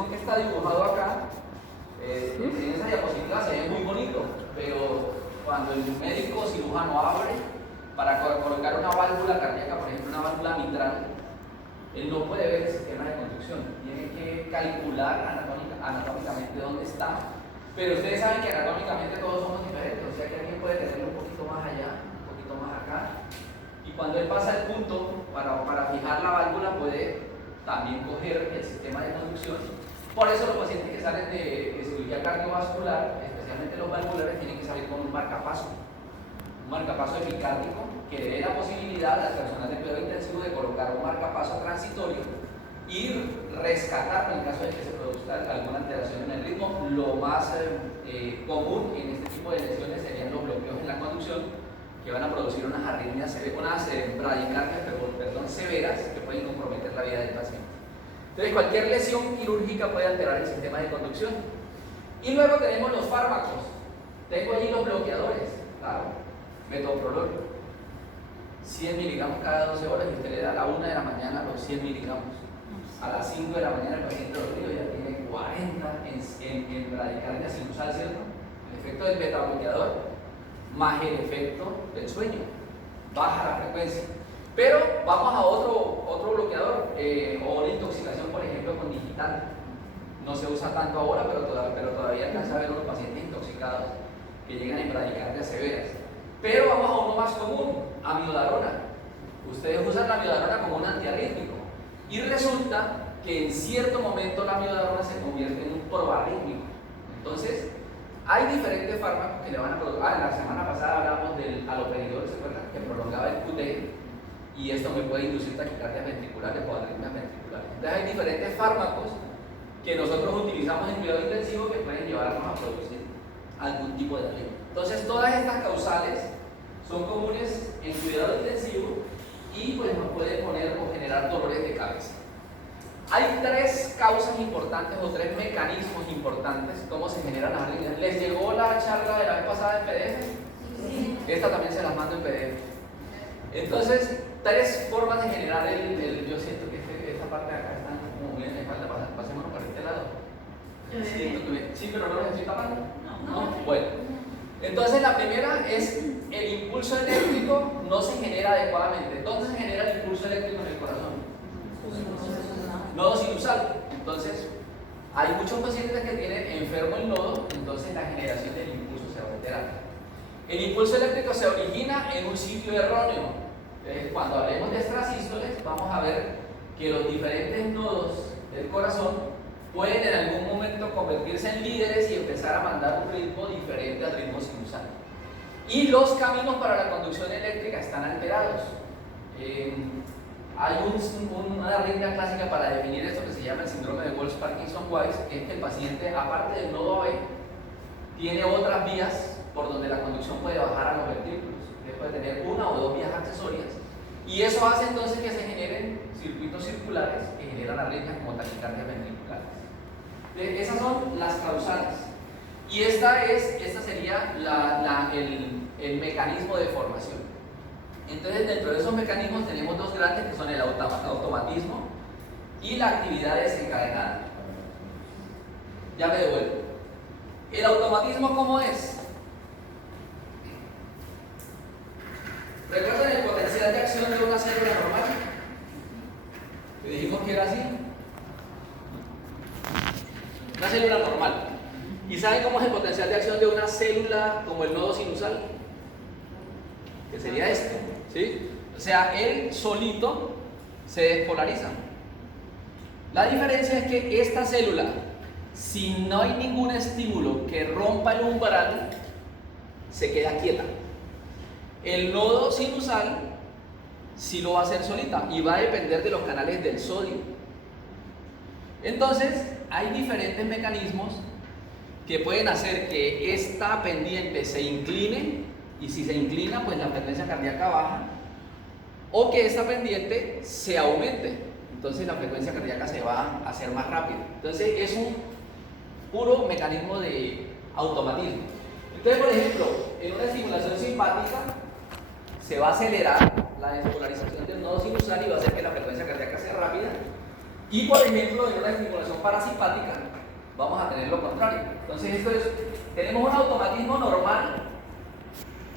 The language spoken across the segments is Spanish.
conexión que está dibujado acá, en esa diapositiva se ve muy bonito, pero cuando el médico cirujano abre para colocar una válvula cardíaca, por ejemplo una válvula mitral, él no puede ver el sistema de conducción, tiene que calcular anatómicamente dónde está, pero ustedes saben que anatómicamente todos somos diferentes, o sea que alguien puede tenerlo un poquito más allá, un poquito más acá, y cuando él pasa el punto para fijar la válvula puede también coger el sistema de conducción. Por eso los pacientes que salen de cirugía cardiovascular, especialmente los valvulares, tienen que salir con un marcapaso epicárdico que le dé la posibilidad al personal de cuidado intensivo de colocar un marcapaso transitorio y rescatar en caso de que se produzca alguna alteración en el ritmo. Lo más común en este tipo de lesiones serían los bloqueos en la conducción, que van a producir unas arritmias, unas bradicardias severas que pueden comprometer la vida del paciente. Entonces, cualquier lesión quirúrgica puede alterar el sistema de conducción. Y luego tenemos los fármacos. Tengo allí los bloqueadores, claro, metoprolol, 100 miligramos cada 12 horas, y usted le da a la 1 de la mañana los 100 miligramos. A las 5 de la mañana el paciente dormido ya tiene 40 en bradicardia sinusal, ¿cierto? El efecto del beta bloqueador más el efecto del sueño, baja la frecuencia. Pero vamos a otro bloqueador, o una intoxicación, por ejemplo, con digital. No se usa tanto ahora, pero todavía alcanza a ver unos pacientes intoxicados que llegan en bradicardias severas. Pero vamos a uno más común, amiodarona. Ustedes usan la amiodarona como un antiarrítmico y resulta que en cierto momento la amiodarona se convierte en un proarrítmico. Entonces, hay diferentes fármacos que le van a producir. La semana pasada hablamos del haloperidol, ¿se acuerdan? Que prolongaba el QT, y esto me puede inducir taquicardias ventriculares o arritmias ventriculares. Entonces hay diferentes fármacos que nosotros utilizamos en cuidado intensivo que pueden llevarnos a producir algún tipo de daño. Entonces todas estas causales son comunes en cuidado intensivo y pues nos pueden poner o generar dolores de cabeza. Hay tres causas importantes o tres mecanismos importantes cómo se generan las arritmias. ¿Les llegó la charla de la vez pasada en PDF? Sí. Esta también se las mando en PDF. Entonces, tres formas de generar yo siento que esta parte de acá está como muy en la espalda, pasémonos para este lado. Sí, pero no los estoy tapando. No. Bueno, entonces la primera es el impulso eléctrico no se genera adecuadamente. ¿Dónde se genera el impulso eléctrico en el corazón? Nodo sinusal. Entonces, hay muchos pacientes que tienen enfermo el nodo, entonces la generación del impulso se va a alterar. El impulso eléctrico se origina en un sitio erróneo. Cuando hablemos de extrasístoles, vamos a ver que los diferentes nodos del corazón pueden en algún momento convertirse en líderes y empezar a mandar un ritmo diferente al ritmo sinusal. Y los caminos para la conducción eléctrica están alterados. Hay una arritmia clásica para definir esto que se llama el síndrome de Wolff-Parkinson-White, que es que el paciente, aparte del nodo AB, tiene otras vías por donde la conducción puede bajar a los ventrículos. Puede tener una o dos vías accesorias, y eso hace entonces que se generen circuitos circulares que generan arritmias como taquicardias ventriculares. Esas son las causales, y esta sería el mecanismo de formación. Entonces, dentro de esos mecanismos tenemos dos grandes, que son el automatismo y la actividad desencadenada. Ya me devuelvo. ¿El automatismo cómo es? ¿Recuerdan el potencial de acción de una célula normal? Que dijimos que era así. Una célula normal. ¿Y saben cómo es el potencial de acción de una célula como el nodo sinusal? Que sería este, ¿sí? O sea, él solito se despolariza. La diferencia es que esta célula, si no hay ningún estímulo que rompa el umbral, se queda quieta. El nodo sinusal sí lo va a hacer solita y va a depender de los canales del sodio. Entonces, hay diferentes mecanismos que pueden hacer que esta pendiente se incline, y si se inclina, pues la frecuencia cardíaca baja, o que esta pendiente se aumente, entonces la frecuencia cardíaca se va a hacer más rápida. Entonces, es un puro mecanismo de automatismo. Entonces, por ejemplo, en una estimulación simpática, se va a acelerar la despolarización del nodo sinusal y va a hacer que la frecuencia cardíaca sea rápida, Y por ejemplo, en una estimulación parasimpática vamos a tener lo contrario. Entonces tenemos un automatismo normal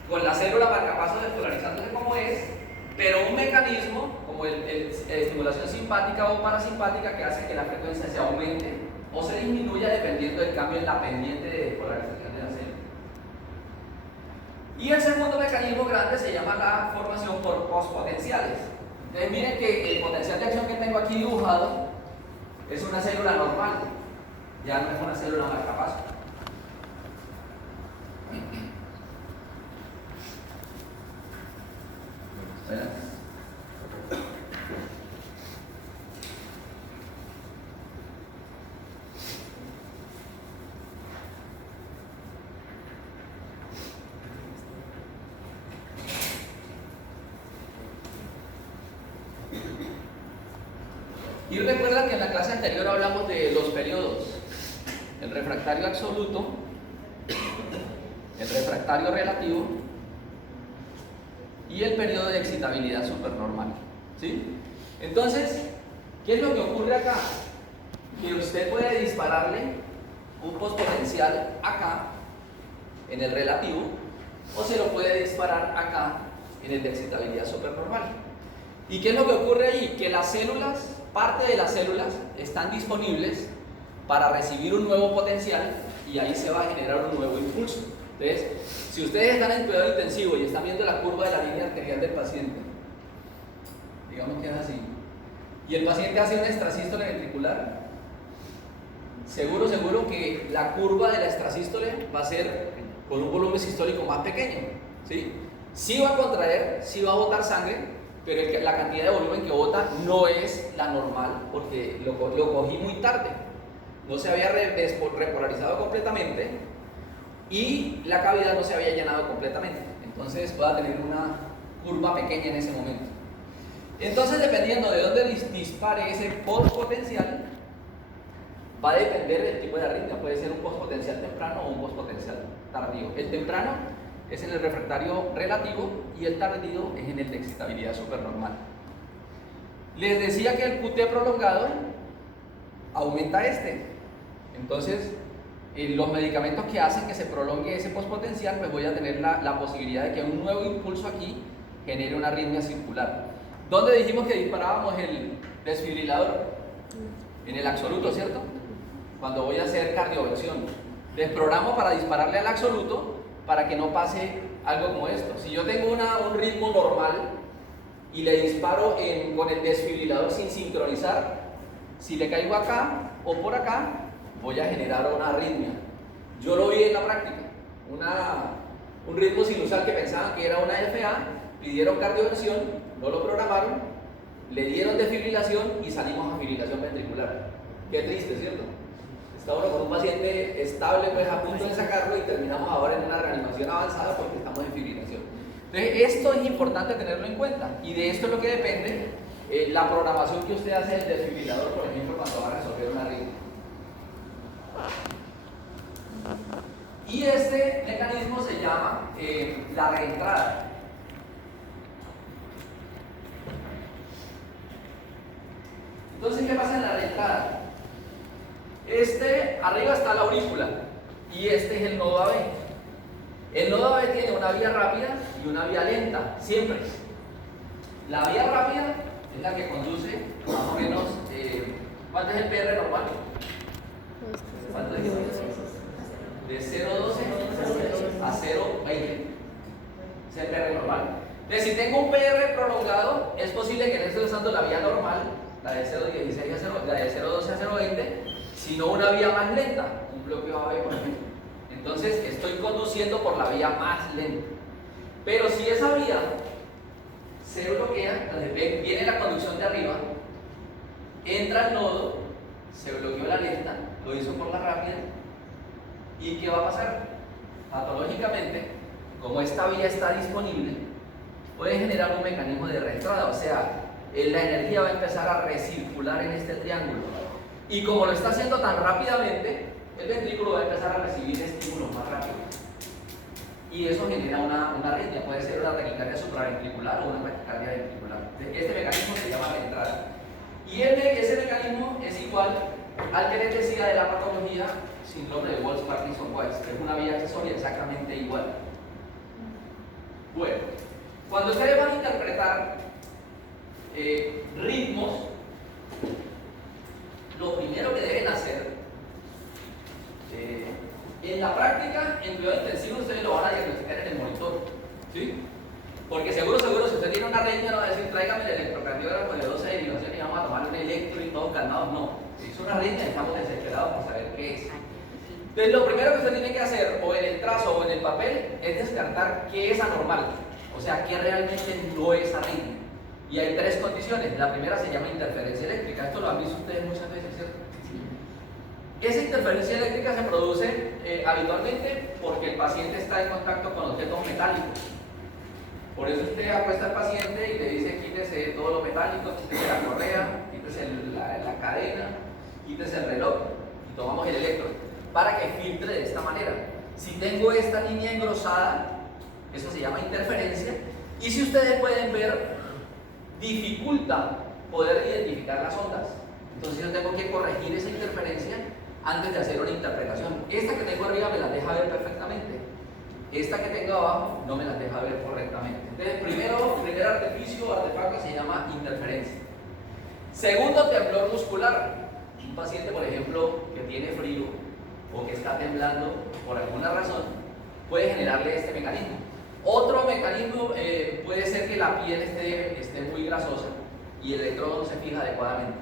con la célula marcapaso despolarizándose como es, pero un mecanismo como la estimulación simpática o parasimpática que hace que la frecuencia se aumente o se disminuya dependiendo del cambio en la pendiente de despolarización de la célula. Y el segundo mecanismo grande se llama la formación por postpotenciales. Entonces miren que el potencial de acción que tengo aquí dibujado es una célula normal, ya no es una célula marcapaso. ¿Verdad? Y recuerdan que en la clase anterior hablamos de los periodos, el refractario absoluto, el refractario relativo y el periodo de excitabilidad supernormal, ¿sí? Entonces, ¿qué es lo que ocurre acá? Que usted puede dispararle un postpotencial acá, en el relativo, o se lo puede disparar acá, en el de excitabilidad supernormal. ¿Y qué es lo que ocurre ahí? Que las células, parte de las células, están disponibles para recibir un nuevo potencial y ahí se va a generar un nuevo impulso. Entonces, si ustedes están en cuidado intensivo y están viendo la curva de la línea arterial del paciente, digamos que es así, y el paciente hace una extrasístole ventricular, seguro que la curva de la extrasístole va a ser con un volumen sistólico más pequeño, ¿sí? Sí va a contraer, sí va a botar sangre, pero la cantidad de volumen que bota no es la normal porque lo cogí muy tarde, no se había repolarizado completamente y la cavidad no se había llenado completamente, entonces va a tener una curva pequeña en ese momento. Entonces, dependiendo de dónde dispare ese postpotencial, va a depender del tipo de arritmia. Puede ser un postpotencial temprano o un postpotencial tardío. El temprano es en el refractario relativo y el tardío es en el de excitabilidad supernormal. Les decía que el QT prolongado aumenta este. Entonces, los medicamentos que hacen que se prolongue ese postpotencial, pues voy a tener la posibilidad de que un nuevo impulso aquí genere una arritmia circular. ¿Dónde dijimos que disparábamos el desfibrilador? En el absoluto, ¿cierto? Cuando voy a hacer cardioversión. Desprogramo para dispararle al absoluto para que no pase algo como esto. Si yo tengo un ritmo normal y le disparo con el desfibrilador sin sincronizar, si le caigo acá o por acá, voy a generar una arritmia. Yo lo vi en la práctica. Un ritmo sinusal que pensaban que era una FA, pidieron cardioversión, no lo programaron, le dieron desfibrilación y salimos a fibrilación ventricular. Qué triste, ¿cierto? Estamos con un paciente estable, pues a punto de sacarlo y terminamos ahora en una reanimación avanzada porque estamos en fibrilación. Entonces, esto es importante tenerlo en cuenta y de esto es lo que depende la programación que usted hace del desfibrilador, por ejemplo, cuando va a resolver una arritmia. Y este mecanismo se llama la reentrada. Entonces, ¿qué pasa en la reentrada? Arriba está la aurícula y este es el nodo AB. El nodo AB tiene una vía rápida y una vía lenta, siempre. La vía rápida es la que conduce más o menos, ¿cuánto es el PR normal? ¿Cuánto es? De 0,12 a 0,20. Es el PR normal. Entonces, si tengo un PR prolongado, es posible que no esté usando la vía normal, la de 0,16 a 0, la de 0,12 a 0,20, sino una vía más lenta, un bloqueo AB, por ejemplo. Entonces, estoy conduciendo por la vía más lenta. Pero si esa vía se bloquea, entonces viene la conducción de arriba, entra al nodo, se bloqueó la lenta, lo hizo por la rápida, ¿y qué va a pasar? Patológicamente, como esta vía está disponible, puede generar un mecanismo de reentrada, o sea, la energía va a empezar a recircular en este triángulo. Y como lo está haciendo tan rápidamente, el ventrículo va a empezar a recibir estímulos más rápido. Y eso genera una arritmia, puede ser una taquicardia supraventricular o una taquicardia ventricular. Este mecanismo se llama reentrada. Y ese mecanismo es igual al que les decía de la patología síndrome de Walsh-Parkinson-White, que es una vía accesoria exactamente igual. Bueno, cuando ustedes van a interpretar ritmos, lo primero que deben hacer, en la práctica, en cuidado intensivo, ustedes lo van a diagnosticar en el monitor, ¿sí? Porque seguro, si usted tiene una arritmia, no va a decir, tráigame el electrocardiógrafo de 12 derivaciones y vamos a tomar un electro y todos calmados. No, si es una arritmia, estamos desesperados por saber qué es. Entonces, lo primero que usted tiene que hacer, o en el trazo o en el papel, es descartar qué es anormal, o sea, qué realmente no es arritmia. Y hay tres condiciones. La primera se llama interferencia eléctrica. Esto lo han visto ustedes muchas veces, ¿cierto? Esa interferencia eléctrica se produce habitualmente porque el paciente está en contacto con objetos metálicos. Por eso usted acuesta al paciente y le dice quítese todo lo metálico, quítese la correa, quítese la cadena, quítese el reloj y tomamos el electro para que filtre de esta manera. Si tengo esta línea engrosada, eso se llama interferencia, y si ustedes pueden ver, dificulta poder identificar las ondas. Entonces yo tengo que corregir esa interferencia antes de hacer una interpretación. Esta que tengo arriba me la deja ver perfectamente. Esta que tengo abajo no me las deja ver correctamente. Entonces, primer artificio o artefacto se llama interferencia. Segundo, temblor muscular. Un paciente, por ejemplo, que tiene frío o que está temblando por alguna razón, puede generarle este mecanismo. Otro mecanismo puede ser que la piel esté muy grasosa y el electrodo no se fija adecuadamente.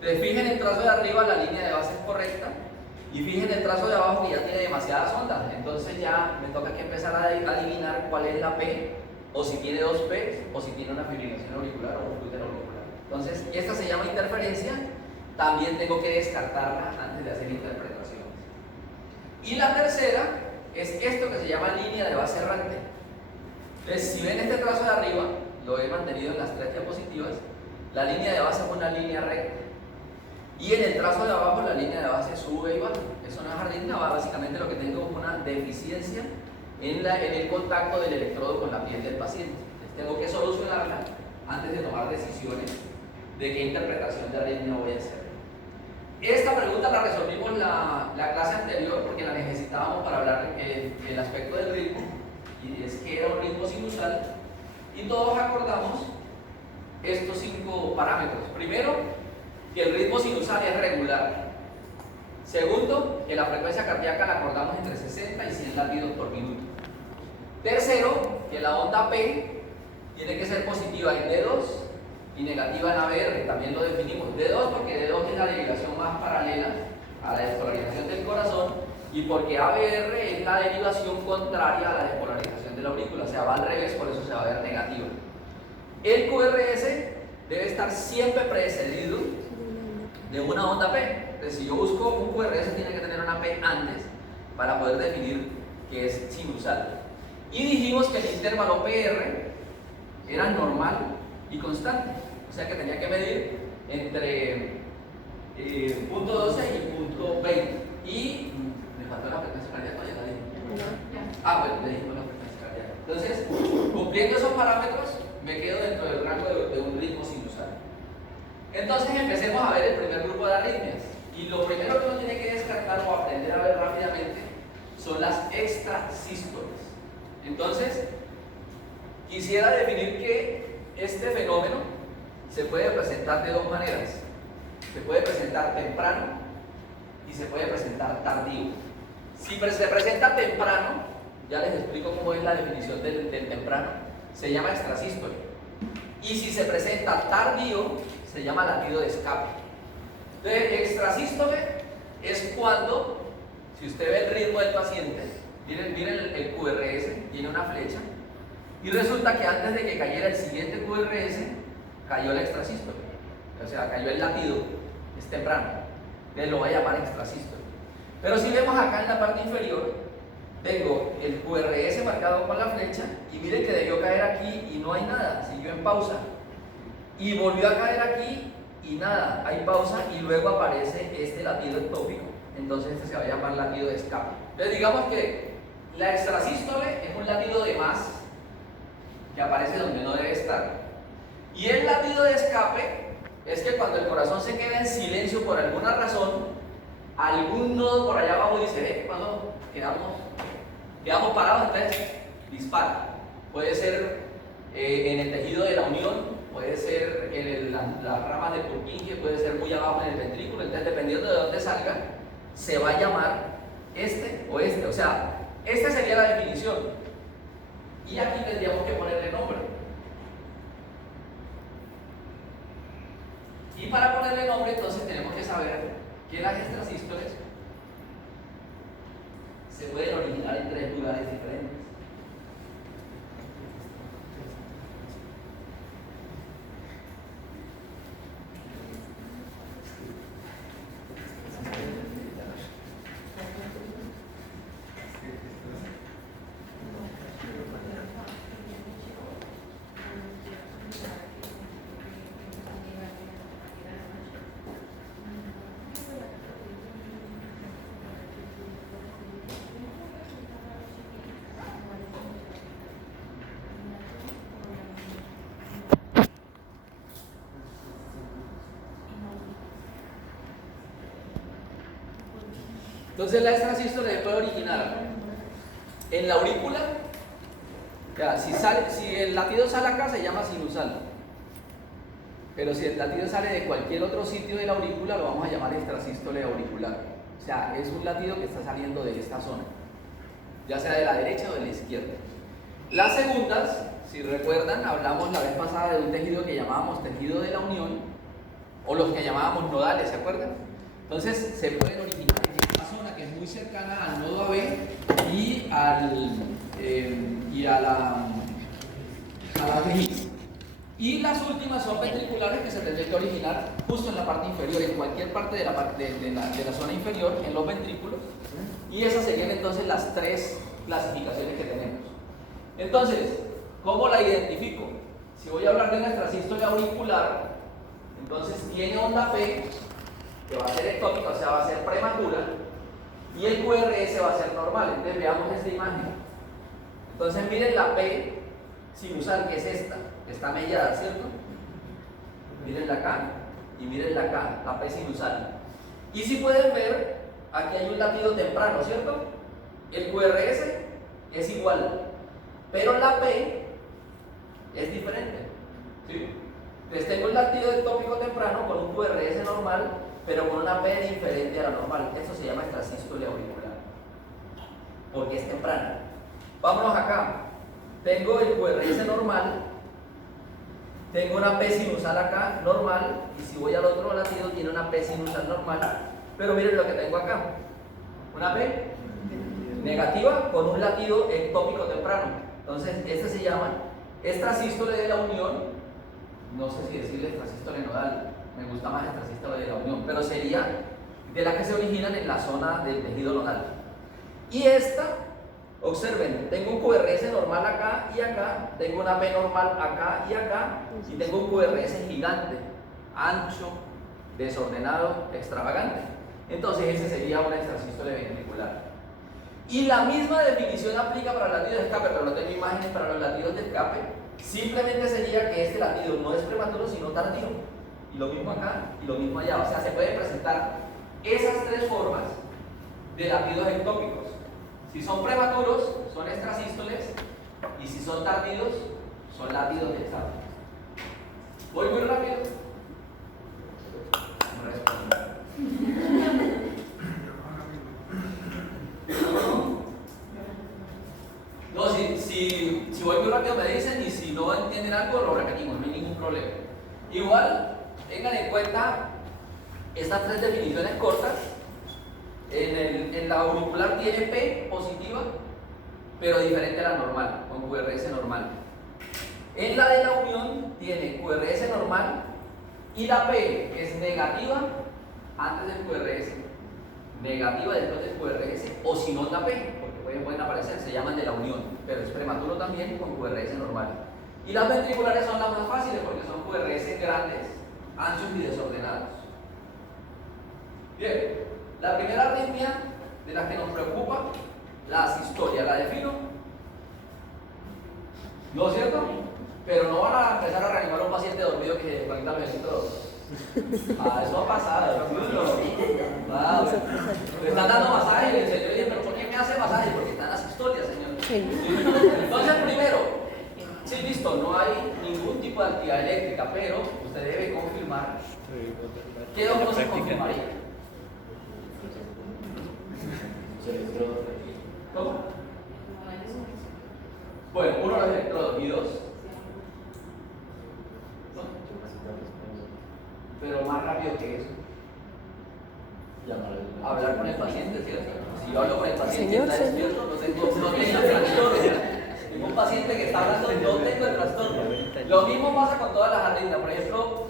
Entonces, fijen el trazo de arriba, la línea de base es correcta. Y fíjense el trazo de abajo que ya tiene demasiadas ondas, entonces ya me toca que empezar a adivinar cuál es la P, o si tiene dos P, o si tiene una fibrilación auricular o un flúter auricular. Entonces, esta se llama interferencia, también tengo que descartarla antes de hacer interpretaciones. Y la tercera es esto que se llama línea de base errante. Entonces, si ven este trazo de arriba, lo he mantenido en las tres diapositivas, la línea de base es una línea recta. Y en el trazo de abajo la línea de base sube y baja. Eso no es arritmia, básicamente lo que tengo es una deficiencia en el contacto del electrodo con la piel del paciente. Entonces tengo que solucionarla antes de tomar decisiones de qué interpretación de arritmia voy a hacer. Esta pregunta la resolvimos la clase anterior porque la necesitábamos para hablar el aspecto del ritmo, y es que era un ritmo sinusal, y todos acordamos estos 5 parámetros. Primero, que el ritmo sinusal es regular. Segundo, que la frecuencia cardíaca la acordamos entre 60 y 100 latidos por minuto. Tercero, que la onda P tiene que ser positiva en D2 y negativa en ABR, también lo definimos. D2 porque D2 es la derivación más paralela a la despolarización del corazón, y porque ABR es la derivación contraria a la despolarización de la aurícula, o sea, va al revés, por eso se va a ver negativa. El QRS debe estar siempre precedido de una onda P. Entonces, si yo busco un QRS, tiene que tener una P antes para poder definir que es sinusal. Y dijimos que el intervalo PR era normal y constante, o sea que tenía que medir entre punto 12 y punto 20. Y me faltó la frecuencia cardíaca, ya la dije. Bueno, le dijimos la frecuencia cardíaca. Entonces, cumpliendo esos parámetros, me quedo dentro del rango de un ritmo sinusal. Entonces empecemos a ver el primer grupo de arritmias. Y lo primero que uno tiene que descartar o aprender a ver rápidamente son las extrasístoles. Entonces, quisiera definir que este fenómeno se puede presentar de dos maneras. Se puede presentar temprano y se puede presentar tardío. Si se presenta temprano, ya les explico cómo es la definición del temprano, se llama extrasístole. Y si se presenta tardío, se llama latido de escape. Entonces, extrasístole es cuando, si usted ve el ritmo del paciente, miren el QRS, tiene una flecha, y resulta que antes de que cayera el siguiente QRS, cayó la extrasístole, o sea, cayó el latido, es temprano, entonces lo voy a llamar extrasístole. Pero si vemos acá en la parte inferior, tengo el QRS marcado con la flecha, y miren que debió caer aquí y no hay nada, siguió en pausa. Y volvió a caer aquí y nada, hay pausa, y luego aparece este latido ectópico. Entonces este se va a llamar latido de escape. Entonces digamos que la extrasístole es un latido de más que aparece donde no debe estar. Y el latido de escape es que cuando el corazón se queda en silencio por alguna razón, algún nodo por allá abajo dice, ¿qué pasó? Quedamos parados, entonces dispara. Puede ser en el tejido de la unión, puede ser en las ramas de Purkinje, puede ser muy abajo en el ventrículo. Entonces, dependiendo de dónde salga, se va a llamar este o este. O sea, esta sería la definición. Y aquí tendríamos que ponerle nombre. Y para ponerle nombre, entonces tenemos que saber que las extrasístoles se pueden originar en 3 lugares diferentes. Entonces la extrasístole se puede originar en la aurícula. Si el latido sale acá se llama sinusal, pero si el latido sale de cualquier otro sitio de la aurícula lo vamos a llamar extrasístole auricular. O sea, es un latido que está saliendo de esta zona, ya sea de la derecha o de la izquierda. Las segundas, si recuerdan, hablamos la vez pasada de un tejido que llamábamos tejido de la unión, o los que llamábamos nodales, ¿se acuerdan? Entonces se pueden originar en esta zona que es muy cercana al nodo AB y a la tejido. Y las últimas son ventriculares, que se tendrían que originar justo en la parte inferior, en cualquier parte de la zona inferior, en los ventrículos. Y esas serían entonces las 3 clasificaciones que tenemos. Entonces, ¿cómo la identifico? Si voy a hablar de una extrasístole auricular, entonces tiene onda P, que va a ser ectópica, o sea, va a ser prematura, y el QRS va a ser normal. Entonces veamos esta imagen. Entonces miren la P sinusal, que es esta, que está mellada, ¿cierto? Mírenla acá y mírenla acá, la P sinusal. Y si pueden ver, aquí hay un latido temprano, ¿cierto? El QRS es igual, pero la P es diferente, ¿sí? Entonces tengo un latido ectópico temprano con un QRS normal, pero con una P diferente a la normal. Eso se llama extrasístole auricular, porque es temprana. Vámonos acá. Tengo el QRS normal, tengo una P sinusal acá, normal, y si voy al otro latido tiene una P sinusal normal, pero miren lo que tengo acá. Una P negativa con un latido ectópico temprano. Entonces, este se llama extrasístole de la unión. No sé si decirle extrasístole nodal, me gusta más extrasístole de la unión, pero sería de las que se originan en la zona del tejido nodal. Y esta, observen, tengo un QRS normal acá y acá, tengo una P normal acá y acá, y tengo un QRS gigante, ancho, desordenado, extravagante. Entonces ese sería una extrasístole ventricular. Y la misma definición aplica para latidos de escape, pero no tengo imágenes para los latidos de escape. Simplemente sería que este latido no es prematuro sino tardío. Y lo mismo acá y lo mismo allá. O sea, se pueden presentar esas 3 formas de latidos ectópicos. Si son prematuros, son extrasístoles, y si son tardíos, son latidos de escape. ¿Voy muy rápido? No, si voy muy rápido me dicen, y si no entienden algo lo repetimos, no hay ningún problema. Igual, tengan en cuenta estas 3 definiciones cortas. En la auricular tiene P positiva, pero diferente a la normal, con QRS normal. En la de la unión tiene QRS normal y la P es negativa antes del QRS, negativa después del QRS, o sin onda P, porque pueden aparecer, se llaman de la unión, pero es prematuro también con QRS normal. Y las ventriculares son las más fáciles porque son QRS grandes, anchos y desordenados. Bien, la primera arritmia de la que nos preocupa, la asistolia, ¿la defino? ¿No es cierto? Pero no van a empezar a reanimar a un paciente dormido que se desconecta el vecino. Eso ha pasado. Ah, le están dando masaje y el señor dice, pero ¿por qué me hace masaje? Porque están las historias, señor. Entonces, primero, sí, listo, no hay ningún tipo de actividad eléctrica, pero usted debe confirmar. ¿Qué no se confirmaría? ¿Cómo? Bueno, uno los electrodos y dos. Pero más rápido que eso. Hablar con el paciente, ¿cierto? Si yo hablo con el paciente y está despierto, no tengo el trastorno. Tengo un paciente que está hablando y no tengo el trastorno. Lo mismo pasa con todas las arritmias. Por ejemplo,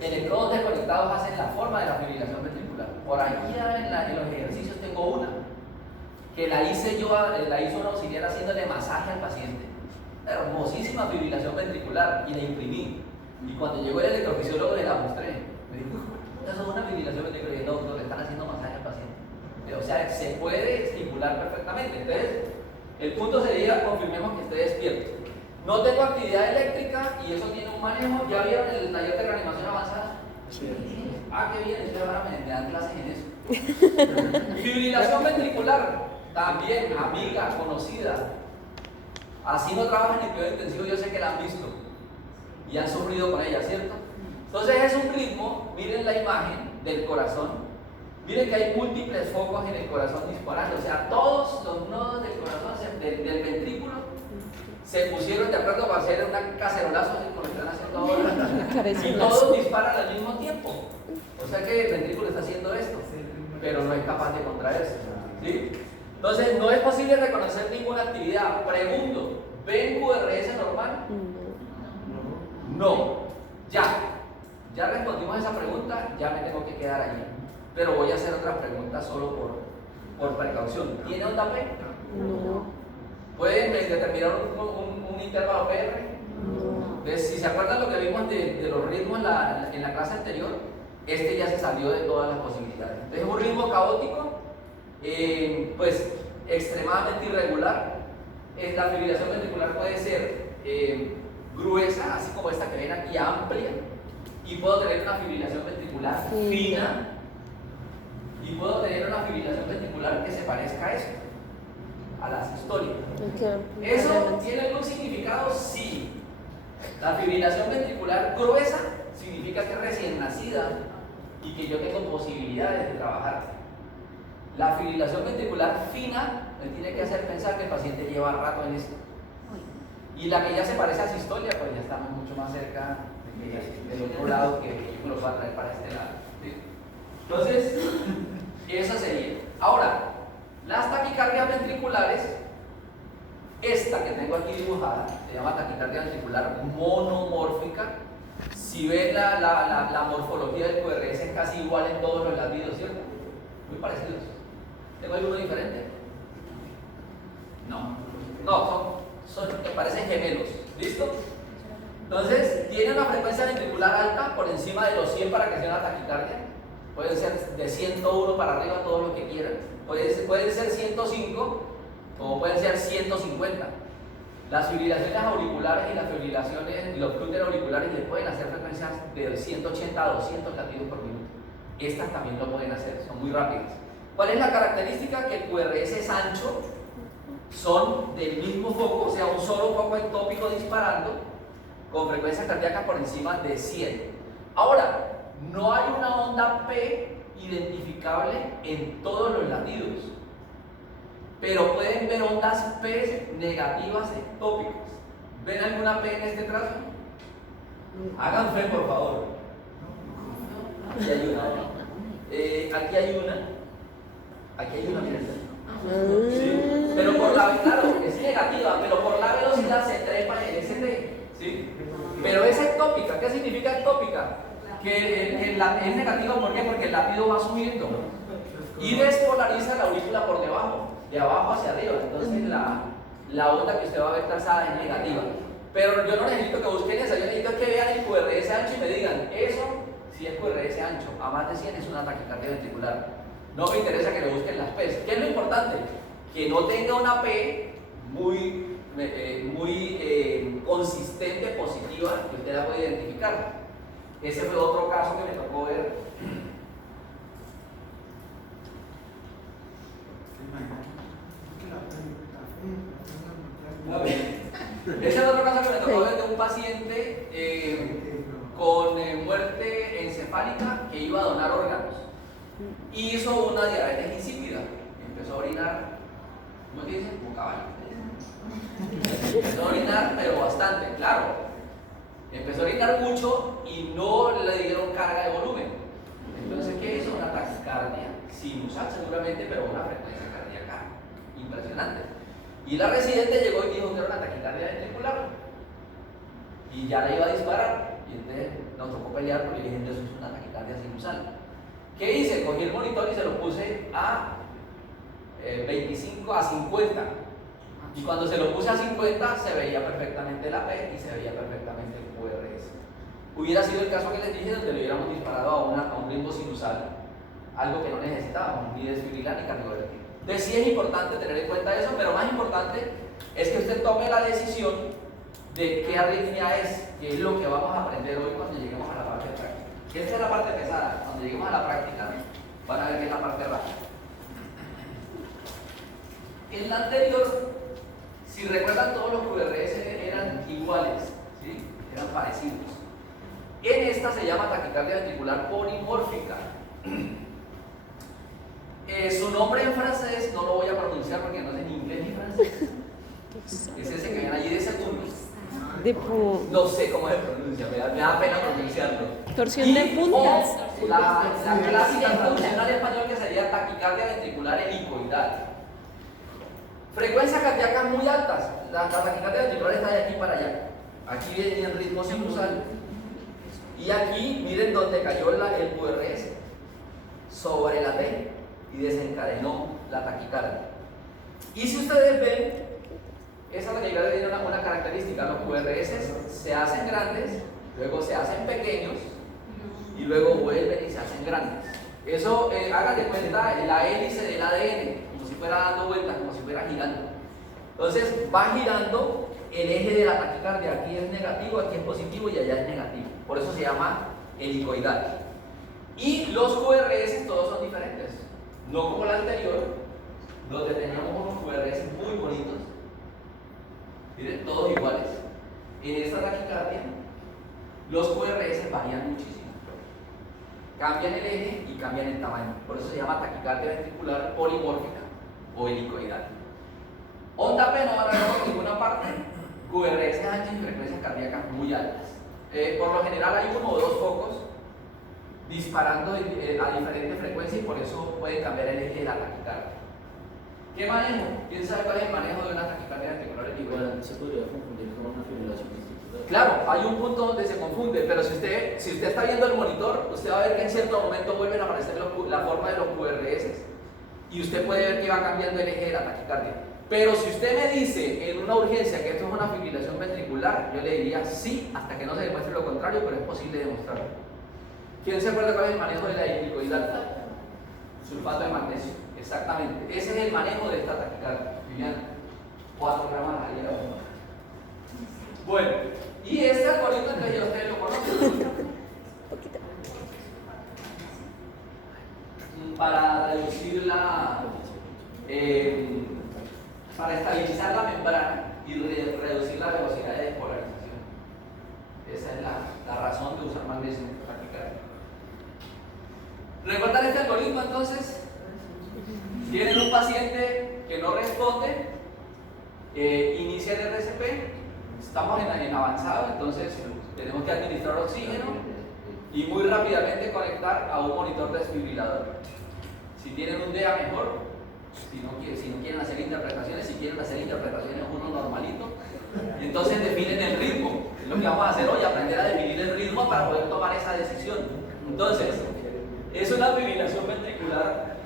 electrodos desconectados hacen la forma de la fibrilación ventricular. Por aquí en los ejercicios tengo una que la hizo una auxiliar haciéndole masaje al paciente. Hermosísima fibrilación ventricular y la imprimí. Y cuando llegó el electrofisiólogo le la mostré. Me dijo, eso es una fibrilación ventricular. Y doctor, le están haciendo masaje al paciente. O sea, se puede estimular perfectamente. Entonces, el punto sería, confirmemos que esté despierto. No tengo actividad eléctrica y eso tiene un manejo. ¿Ya vieron el taller de reanimación avanzada? Sí. Ah, qué bien, entonces ahora me dan clases en eso. Fibrilación ventricular, también, amiga, conocida. Así no trabajan en cuidado intensivo, yo sé que la han visto y han sufrido con ella, ¿cierto? Entonces es un ritmo, miren la imagen del corazón. Miren que hay múltiples focos en el corazón disparando, o sea, todos los nodos del corazón, del ventrículo, se pusieron de acuerdo para hacer un cacerolazo, así como lo están haciendo ahora, y todos disparan al mismo tiempo. O sea que el ventrículo está haciendo esto, pero no es capaz de contraerse, ¿sí? Entonces, no es posible reconocer ninguna actividad. Pregunto, ¿ven QRS normal? No. Ya respondimos esa pregunta, ya me tengo que quedar allí. Pero voy a hacer otras preguntas solo por precaución. ¿Tiene onda P? No. ¿Pueden determinar un intervalo PR? No. Entonces, si se acuerdan lo que vimos de los ritmos en la clase anterior, este ya se salió de todas las posibilidades. Entonces, es un ritmo caótico, pues extremadamente irregular. La fibrilación ventricular puede ser gruesa, así como esta que ven aquí, amplia, y puedo tener una fibrilación ventricular fina, y puedo tener una fibrilación ventricular que se parezca a eso, a la sistolia. ¿Eso tiene algún significado? Sí. La fibrilación ventricular gruesa significa que es recién nacida y que yo tengo posibilidades de trabajar. La fibrilación ventricular fina me tiene que hacer pensar que el paciente lleva rato en esto. Y la que ya se parece a sistolia, pues ya estamos mucho más cerca del otro lado que yo me lo voy a traer para este lado. ¿Sí? Entonces, esa sería. Ahora, las taquicardias ventriculares, esta que tengo aquí dibujada, se llama taquicardia ventricular monomórfica. Si ven la morfología del QRS es casi igual en todos los latidos, ¿cierto? Muy parecidos. ¿Tengo alguno diferente? No, me parecen gemelos. ¿Listo? Entonces, tiene una frecuencia ventricular alta por encima de los 100 para que sea una taquicardia. Pueden ser de 101 para arriba, todo lo que quieran. Pueden ser 105 o pueden ser 150. Las fibrilaciones auriculares y las fibrilaciones, los clústeres auriculares le pueden hacer frecuencias de 180 a 200 latidos por minuto. Estas también lo pueden hacer, son muy rápidas. ¿Cuál es la característica? Que el QRS es ancho, son del mismo foco, o sea, un solo foco ectópico disparando con frecuencias cardíacas por encima de 100. Ahora, no hay una onda P identificable en todos los latidos, pero pueden ver ondas P negativas ectópicas. ¿Ven alguna P en este trazo? Hagan fe, por favor. Aquí hay una. Aquí hay una, miren. ¿Sí? Pero claro, es negativa, pero por la velocidad se trepa en el ST. ¿Sí? Pero es ectópica. ¿Qué significa ectópica? Que es negativa, ¿por qué? Porque el latido va subiendo y despolariza la aurícula por debajo, de abajo hacia arriba. Entonces la onda que usted va a ver trazada es negativa. Pero yo no necesito que busquen eso, yo necesito que vean el QRS ancho y me digan, eso si es QRS ancho, a más de 100 es una taquicardia ventricular. No me interesa que le busquen las P's. ¿Qué es lo importante? Que no tenga una P muy consistente, positiva, que usted la puede identificar. Ese fue otro caso que me tocó ver. Ese es otro caso que me tocó ver de un paciente con muerte encefálica que iba a donar órganos. Y hizo una diabetes insípida. Empezó a orinar, ¿cómo te dicen? Como caballo. Empezó a orinar, pero bastante, claro. Empezó a orinar mucho y no le dieron carga de volumen. Entonces, ¿qué hizo? Una taquicardia sinusal seguramente, pero una frecuencia cardíaca impresionante. Y la residente llegó y dijo que era una taquicardia ventricular. Y ya la iba a disparar. Y entonces nos tocó pelear porque le dije, eso es una taquicardia sinusal. ¿Qué hice? Cogí el monitor y se lo puse a 25 a 50. Y cuando se lo puse a 50 se veía perfectamente la P y se veía perfectamente el QRS. Hubiera sido el caso que les dije donde le hubiéramos disparado a un ritmo sinusal, algo que no necesitábamos, ni desfibrilar ni cardiovertir. Entonces sí es importante tener en cuenta eso, pero más importante es que usted tome la decisión de qué arritmia es, que es lo que vamos a aprender hoy cuando lleguemos a la parte práctica. Esta es la parte pesada, cuando lleguemos a la práctica van a ver que es la parte rápida. En la anterior, si recuerdan, todos los QRS eran iguales, ¿sí? Eran parecidos. En esta se llama taquicardia ventricular polimórfica. Su nombre en francés no lo voy a pronunciar porque no sé ni inglés ni francés. Es ese que ven allí de segundos. No sé cómo se pronuncia, me da pena pronunciarlo. Torsión de puntas. La clásica traducción al español que sería taquicardia ventricular helicoidal. Frecuencias cardíacas muy altas. La taquicardia ventricular está de aquí para allá. Aquí viene en ritmo sinusal. Y aquí, miren dónde cayó el QRS. Sobre la T. Y desencadenó la taquicardia. Y si ustedes ven, esa taquicardia tiene una característica: los QRS se hacen grandes, luego se hacen pequeños y luego vuelven y se hacen grandes. Eso, hagan de cuenta la hélice del ADN, como si fuera dando vueltas, como si fuera girando. Entonces va girando el eje de la taquicardia, aquí es negativo, aquí es positivo y allá es negativo. Por eso se llama helicoidal. Y los QRS todos son diferentes. No como la anterior, donde teníamos unos QRS muy bonitos, miren, todos iguales. En esta taquicardia, los QRS varían muchísimo. Cambian el eje y cambian el tamaño. Por eso se llama taquicardia ventricular polimórfica o helicoidal. Onda P no van a ver por ninguna parte. QRS anchos y frecuencias cardíacas muy altas. Por lo general hay uno o dos focos disparando a diferentes frecuencias y por eso puede cambiar el eje de la taquicardia. ¿Qué manejo? ¿Quién sabe cuál es el manejo de una taquicardia ventricular helicoidal? Se podría confundir con una fibrilación ventricular. Claro, hay un punto donde se confunde, pero si usted está viendo el monitor, usted va a ver que en cierto momento vuelven a aparecer la forma de los QRS y usted puede ver que va cambiando el eje de la taquicardia. Pero si usted me dice en una urgencia que esto es una fibrilación ventricular, yo le diría sí, hasta que no se demuestre lo contrario, pero es posible demostrarlo. ¿Quién se acuerda cuál es el manejo de la helicoidal? Sulfato de magnesio, exactamente. Ese es el manejo de esta taquicardia. Viviana, 4 gramos al día. Bueno, y este algoritmo entonces ya ustedes lo conocen. Para reducir para estabilizar la membrana y reducir la velocidad de despolarización. Esa es la razón de usar magnesio en esta taquicardia. ¿Recuerdan este algoritmo entonces? Tienen un paciente que no responde, inicia el RCP, estamos en avanzado, entonces tenemos que administrar oxígeno y muy rápidamente conectar a un monitor desfibrilador. Si tienen un DEA mejor, si no quieren hacer interpretaciones, si quieren hacer interpretaciones uno normalito, y entonces definen el ritmo. Es lo que vamos a hacer hoy, aprender a definir el ritmo para poder tomar esa decisión. Entonces, es una fibrilación ventricular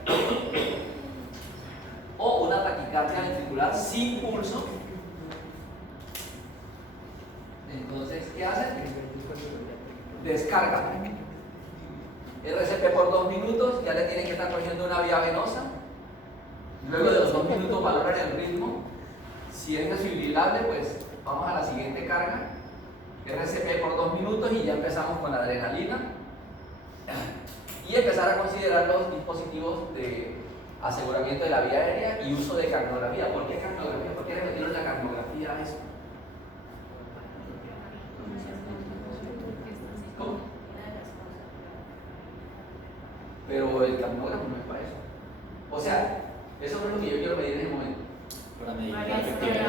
o una taquicardia ventricular sin pulso. Entonces, ¿qué hacen? Descarga. RCP por 2 minutos, ya le tienen que estar cogiendo una vía venosa. Luego de los 2 minutos valoran el ritmo. Si es desfibrilable, pues vamos a la siguiente carga. RCP por 2 minutos y ya empezamos con adrenalina. Y empezar a considerar los dispositivos de aseguramiento de la vía aérea y uso de capnografía. ¿Por qué capnografía? ¿Por qué le metieron la capnografía a eso? ¿Cómo? Pero el capnógrafo no es para eso. O sea, eso no es lo que yo quiero medir en ese momento. Para medir la efectividad.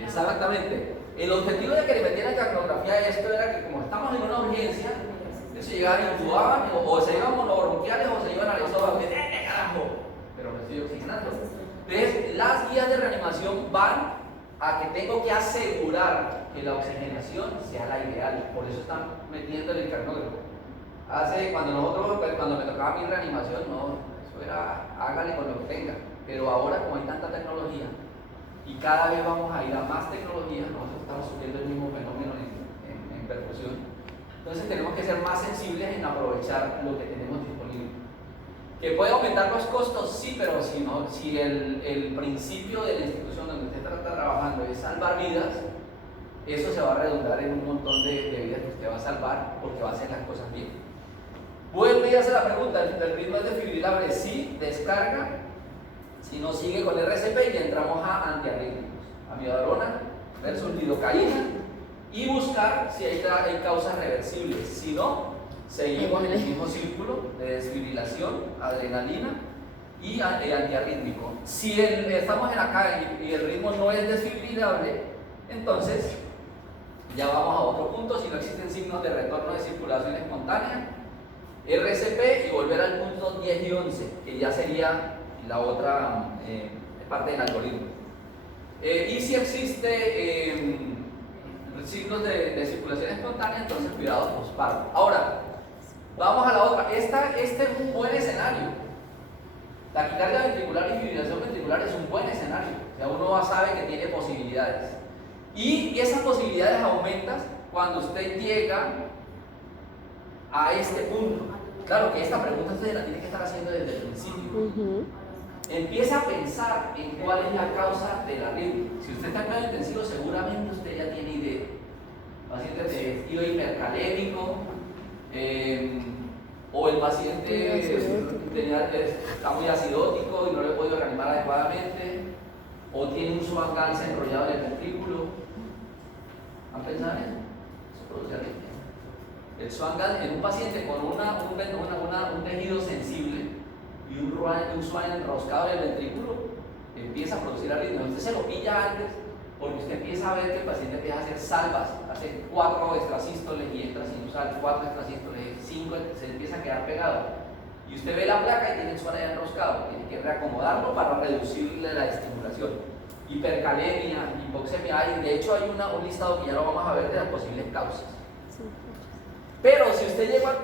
Exactamente. El objetivo de que le metieran capnografía a esto era que como estamos en una urgencia, eso llegaban y intubaban, o se iban monobronquiales o se iban al esófago. ¡Qué carajo! Pero me estoy oxigenando. Entonces, las guías de reanimación van a que tengo que asegurar que la oxigenación sea la ideal. Por eso están metiendo el capnógrafo. Cuando me tocaba mi reanimación, no, eso era hágale con lo que tenga. Pero ahora, como hay tanta tecnología y cada vez vamos a ir a más tecnología, nosotros estamos sufriendo el mismo fenómeno en percusión. Entonces tenemos que ser más sensibles en aprovechar lo que tenemos disponible. ¿Que puede aumentar los costos? Sí, pero si el principio de la institución donde usted está trabajando es salvar vidas, eso se va a redundar en un montón de vidas que usted va a salvar porque va a hacer las cosas bien. Vuelve y hace la pregunta, ¿el ritmo es desfibrilable? Sí, descarga. Si no, sigue con RCP y entramos a antiarrítmicos, amiodarona versus lidocaína, y buscar si hay causas reversibles. Si no, seguimos en el mismo círculo de desfibrilación, adrenalina y antiarrítmico. Si estamos en acá y el ritmo no es desfibrilable, entonces ya vamos a otro punto. Si no existen signos de retorno de circulación espontánea, RCP y volver al punto 10 y 11, que ya sería la otra parte del algoritmo. Y si existe signos de circulación espontánea, entonces cuidado postparto. Ahora, vamos a la otra. Este es un buen escenario. Taquicardia ventricular y fibrilación ventricular es un buen escenario. O sea, uno sabe que tiene posibilidades. Y esas posibilidades aumentan cuando usted llega a este punto. Claro que esta pregunta usted la tiene que estar haciendo desde el principio. Empieza a pensar en cuál es la causa de la arritmia. Si usted está en cuidado intensivo, seguramente usted ya tiene idea. Paciente de estilo hipercalémico, o el paciente está muy acidótico y no le he podido reanimar adecuadamente, o tiene un Swan-Ganz enrollado en el ventrículo. ¿Han pensado en eso? Eso produce arritmia. El Swan-Ganz en un paciente con un tejido sensible y un Swan enroscado en el ventrículo empieza a producir arritmia. Usted se lo pilla antes porque usted empieza a ver que el paciente empieza a hacer salvas, hace 4 extrasístoles y entra sin usar, 4 extrasístoles, 5, se empieza a quedar pegado. Y usted ve la placa y tiene el Swan ahí enroscado, tiene que reacomodarlo para reducirle la estimulación. Hipercalemia, hipoxemia, de hecho hay un listado que ya lo vamos a ver de las posibles causas. Pero si usted llegó